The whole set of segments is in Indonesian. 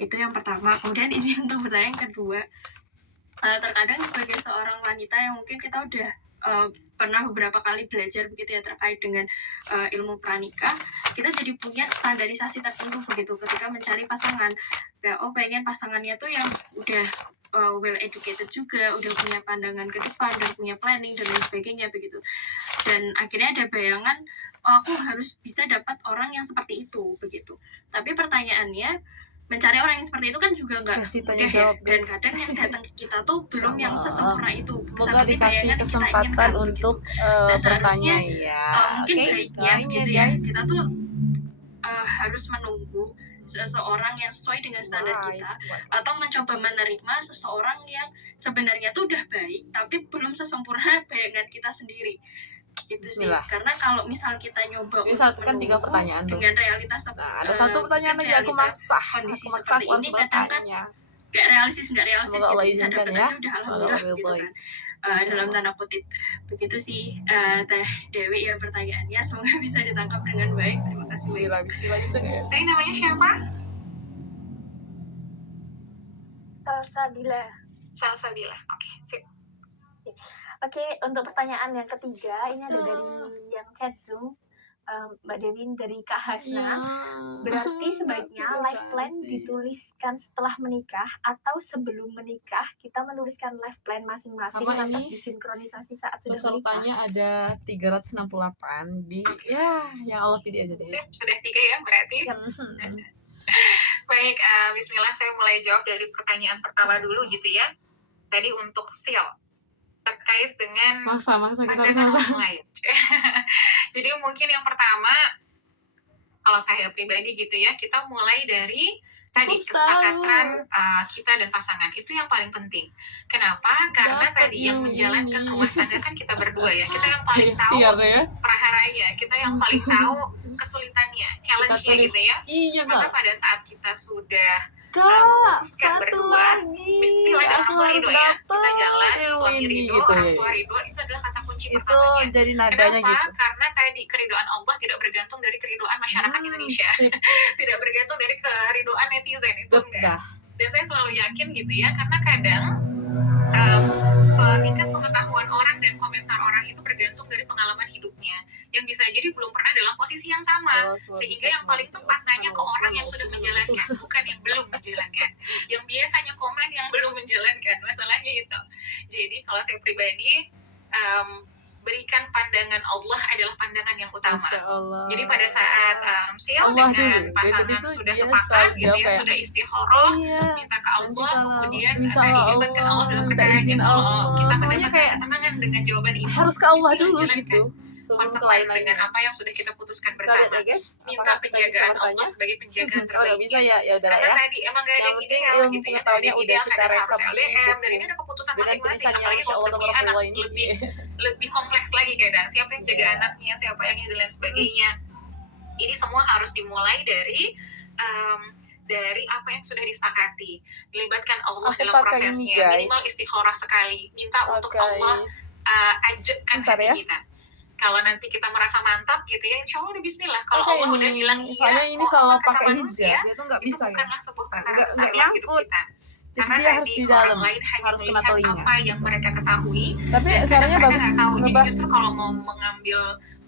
Itu yang pertama. Kemudian izin untuk bertanya yang kedua, terkadang sebagai seorang wanita yang mungkin kita udah pernah beberapa kali belajar begitu ya terkait dengan ilmu pranikah, kita jadi punya standarisasi tertentu begitu ketika mencari pasangan. Ya, pengen pasangannya tuh yang udah well educated juga, udah punya pandangan ke depan, udah punya planning dan lain sebagainya begitu. Dan akhirnya ada bayangan aku harus bisa dapat orang yang seperti itu begitu. Tapi pertanyaannya, mencari orang yang seperti itu kan juga nggak mudah ya, dan kadang yang datang ke kita tuh belum yang sesempurna itu. Semoga dikasih kesempatan untuk bertanya ya. Mungkin baiknya gitu ya, kita tuh harus menunggu seseorang yang sesuai dengan standar kita, atau mencoba menerima seseorang yang sebenarnya tuh udah baik tapi belum sesempurna bayangan kita sendiri. Gitu sih. Karena kalau misal kita nyoba untuk kan 3 pertanyaan dengan realitas ada satu pertanyaan lagi aku maksa kondisi seperti ini kadang kan gak realistis semoga Allah izinkan ya, semoga Allah gitu kan. Dalam tanda kutip begitu sih Teh Dewi ya pertanyaannya, semoga bisa ditangkap dengan baik. Terima kasih. Bismillah bisa gak ya? Tadi namanya siapa? Salsabila. Oke, sip. Oke, untuk pertanyaan yang ketiga ini ada dari yang chat Zoom, Mbak Dewi dari Kak Hasna. Berarti sebaiknya life plan dituliskan setelah menikah atau sebelum menikah kita menuliskan life plan masing-masing lantas disinkronisasi saat sudah menikah? Pesertanya ada 368 di ya yang Allah pilih aja deh. Sudah 3 ya berarti. Baik, bismillah, saya mulai jawab dari pertanyaan pertama dulu gitu ya. Tadi untuk seal terkait dengan pandangan orang lain. Jadi mungkin yang pertama, kalau saya pribadi gitu ya, kita mulai dari tadi kesepakatan kita dan pasangan, itu yang paling penting. Kenapa? Karena tadi yang menjalankan rumah tangga kan kita berdua ya, kita yang paling tahu praharanya, kita yang paling tahu kesulitannya, challenge-nya gitu ya. Maka pada saat kita sudah memutuskan berdua, bismillah dan orang tua ridho ya, kita jalan, suami ridho, orang tua ridho, itu adalah kata kunci pertamanya. Jadi nadanya kenapa? Gitu. Karena tadi keridoan Allah tidak bergantung dari keridoan masyarakat Indonesia, tidak bergantung dari keridoan netizen, itu enggak. Dan saya selalu yakin gitu ya, karena kadang tingkat pengetahuan orang dan komentar orang itu bergantung dari pengalaman hidupnya, yang bisa jadi belum pernah dalam posisi yang sama, sehingga yang paling tepat nanya ke orang yang sudah menjalankan, bukan yang belum menjalankan. Yang biasanya komen yang belum menjalankan, masalahnya itu. Jadi kalau saya pribadi, berikan pandangan Allah adalah pandangan yang utama. Jadi pada saat seal dengan pasangan sudah sepakat gitu ya, sudah istikharah, minta ke Allah, kemudian dilibatkan Allah dalam pertanyaan Allah, kita mendapatkan ketenangan dengan jawaban ini. Harus ke Allah dulu gitu. Konsekuen dengan apa yang sudah kita putuskan bersama. Minta penjagaan Allah sebagai penjagaan terbaiknya. Bisa ya, udahlah ya. Karena tadi emang gak ada yang ideal gitu ya. Ada yang ideal, ada yang harus LDM, dan ini ada keputusan masing-masing. Apalagi kalau sudah punya anak, lebih kompleks lagi kadang. Siapa yang jaga anaknya, siapa yang ini dan lain sebagainya. Ini semua harus dimulai dari apa yang sudah disepakati. Dilibatkan Allah dalam prosesnya. Minimal istikharah sekali. Minta untuk Allah ajakkan hati kita. Kalau nanti kita merasa mantap gitu ya, insya Allah udah bismillah. Kalau Allah udah bilang iya, ini kalau pakai manusia, hijab, itu nggak bisa bukanlah sebuah perkara besar dalam hidup kita. Karena dia harus tadi di dalam, orang lain hanya harus kena melihat telinga. apa yang mereka ketahui. Tapi dan suaranya mereka bagus, nggak tahu. Jadi ngebas. justru kalau mau mengambil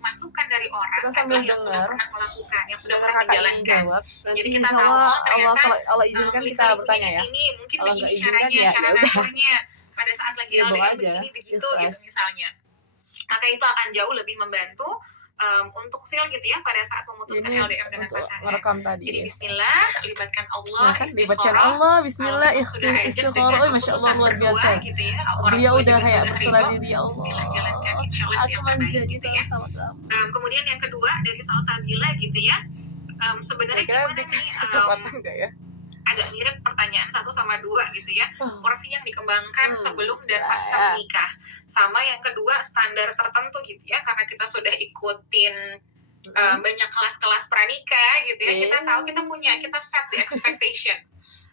masukan dari orang adalah yang sudah pernah melakukan, yang sudah pernah menjalankan. Jadi kita tahu, ternyata Allah izinkan kita bertanya ya. Sini, mungkin kalau begini caranya, cara ngaturnya. Pada saat lagi LDM begini begitu gitu misalnya. Maka itu akan jauh lebih membantu untuk seal gitu ya pada saat memutuskan LDM dengan pasangan. Jadi bismillah, libatkan Allah, istikharah, bismillah, istikharah, masya Allah luar biasa gitu ya. Dia udah kayak berserah diri ya Allah. Bismillah, jalankan, insya Allah itu yang terbaik gitu ya. Kemudian yang kedua dari Salsabila gitu ya, sebenarnya gimana nih? Agak mirip pertanyaan 1 sama 2 gitu ya. Porsi yang dikembangkan sebelum dan pasca menikah. Sama yang kedua standar tertentu gitu ya. Karena kita sudah ikutin banyak kelas-kelas pranikah gitu ya. Kita tahu kita set the expectation.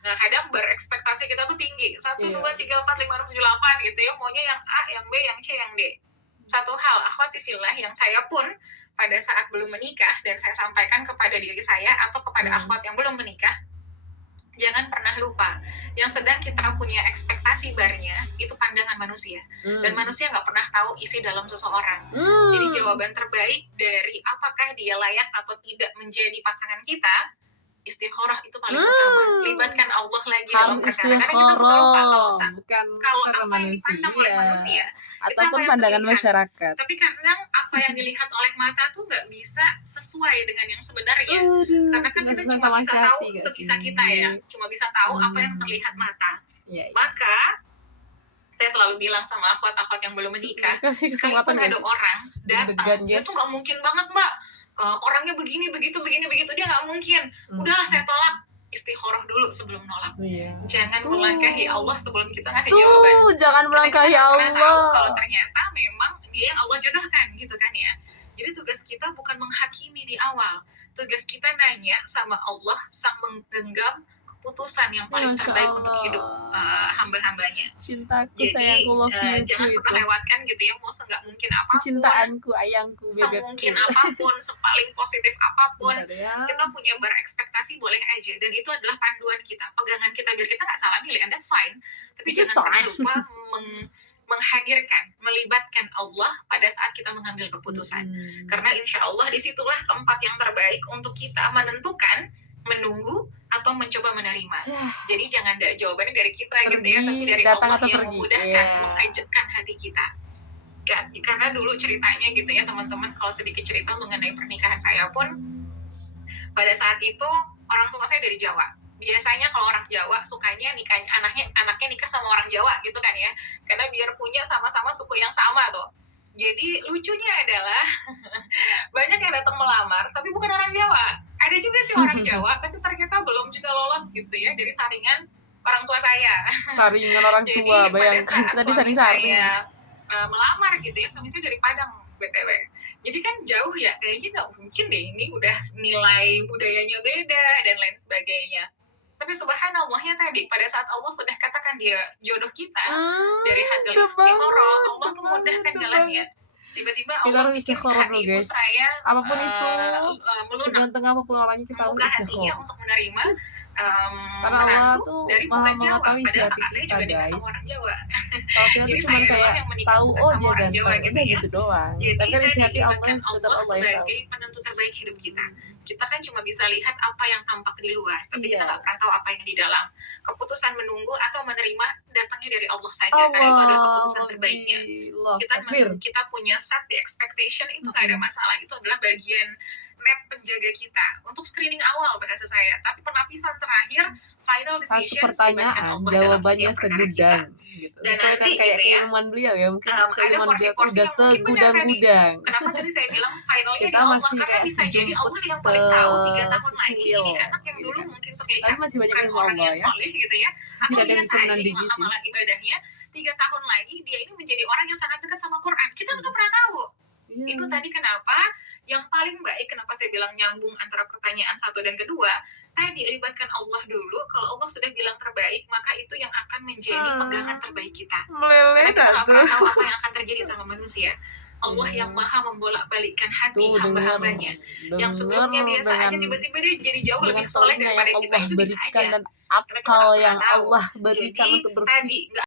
Nah kadang berekspektasi kita tuh tinggi. 1, 2, 3, 4, 5, 6, 7, 8 gitu ya. Maunya yang A, yang B, yang C, yang D. Satu hal, akhwati fillah, yang saya pun pada saat belum menikah dan saya sampaikan kepada diri saya atau kepada akhwat yang belum menikah, yang sedang kita punya ekspektasi barnya itu pandangan manusia. Dan manusia nggak pernah tahu isi dalam seseorang. Jadi jawaban terbaik dari apakah dia layak atau tidak menjadi pasangan kita, istikharah itu paling utama. Libatkan Allah lagi dalam perkara. Karena kita suka lupa kalau apa yang dipandang oleh manusia ataupun pandangan masyarakat. Tapi kadang apa yang dilihat oleh mata tuh nggak bisa sesuai dengan yang sebenarnya. Karena kan kita cuma bisa tahu sebisa kita ya, cuma bisa tahu apa yang terlihat mata. Maka saya selalu bilang sama akhwat-akhwat yang belum menikah, sekalipun ada orang datang, itu nggak mungkin banget mbak, orangnya begini begitu dia nggak mungkin. Udahlah saya tolak. Istikharah dulu sebelum nolak. Jangan melangkahi Allah sebelum kita ngasih jawaban. Jangan melangkahi Allah. Tahu kalau ternyata memang dia yang Allah jodohkan gitu kan ya. Jadi tugas kita bukan menghakimi di awal. Tugas kita nanya sama Allah sang menggenggam keputusan yang paling terbaik untuk hidup hamba-hambanya. Cintaku, jadi sayangku, jangan pernah lewatkan gitu ya, mau seenggak mungkin apapun, kecintaanku, ayangku, bebekku, semungkin apapun, sepaling positif apapun, kita punya berekspektasi boleh aja, dan itu adalah panduan kita, pegangan kita biar kita nggak salah milih, and that's fine. Tapi jangan pernah lupa menghadirkan, melibatkan Allah pada saat kita mengambil keputusan. Karena insya Allah disitulah tempat yang terbaik untuk kita menentukan, menunggu, atau mencoba menerima. Jadi jangan jawabannya dari kita gitu ya, tapi dari Allah yang memudahkan, mengajakkan hati kita. Karena dulu ceritanya gitu ya teman-teman, kalau sedikit cerita mengenai pernikahan saya pun, pada saat itu orang tua saya dari Jawa. Biasanya kalau orang Jawa sukanya nikahnya anaknya nikah sama orang Jawa gitu kan ya, karena biar punya sama-sama suku yang sama tuh. Jadi lucunya adalah banyak yang datang melamar tapi bukan orang Jawa. Ada juga sih orang Jawa tapi ternyata belum juga lolos gitu ya dari saringan orang tua saya. Saringan orang tua, bayangkan tadi saring saya melamar gitu ya, suami saya dari Padang BTW. Jadi kan jauh ya, kayaknya nggak mungkin deh ini udah nilai budayanya beda dan lain sebagainya. Tapi subhanallahnya tadi, pada saat Allah sudah katakan dia jodoh kita dari hasil istikharah, Allah tuh mudahkan jalannya. Tiba-tiba Allah bikin hati ibu saya apapun itu melunak, seganteng apapun orangnya kita membuka hatinya untuk menerima karena Allah tuh dari bukan Jawa, padahal kakak saya juga nikah sama orang Jawa. Jadi saya kayak yang menikah tahu bukan sama orang ganteng, Jawa gitu ya. gitu doang. Jadi tapi di hati Allah Allah sebagai penentu terbaik hidup kita. Kita kan cuma bisa lihat apa yang tampak di luar, tapi kita nggak pernah tahu apa yang di dalam. Keputusan menunggu atau menerima datangnya dari Allah saja, karena itu adalah keputusan terbaiknya. Kita punya set the expectation itu nggak ada masalah, itu adalah bagian net penjaga kita untuk screening awal bahasa saya. Tapi penapisan terakhir, final decision, satu pertanyaan jawabannya segudang gitu. Dan nanti kayak gitu ya, ilmuwan beliau ya, mungkin ada porsi-porsi udah segudang-gudang. Kenapa tadi saya bilang finalnya di Allah, karena bisa jadi Allah yang paling tahu 3 tahun lagi ini anak yang dulu mungkin terlihat masih banyak bukan ilmu orang Allah yang ya, soleh gitu ya, atau tidak biasa aja amalan ibadahnya, 3 tahun lagi dia ini menjadi orang yang sangat dekat sama Quran. Kita tuh pernah tahu. Itu tadi kenapa yang paling baik, kenapa saya bilang nyambung antara pertanyaan satu dan kedua, tadi libatkan Allah dulu. Kalau Allah sudah bilang terbaik, maka itu yang akan menjadi pegangan terbaik kita. Karena kita nggak pernah tahu apa yang akan terjadi sama manusia. Allah yang maha membolak-balikkan hati hamba-hambanya. Yang sebelumnya biasa aja, tiba-tiba dia jadi jauh lebih soleh daripada kita. Itu bisa aja. Dan akal yang Allah berikan untuk berpikir. Tadi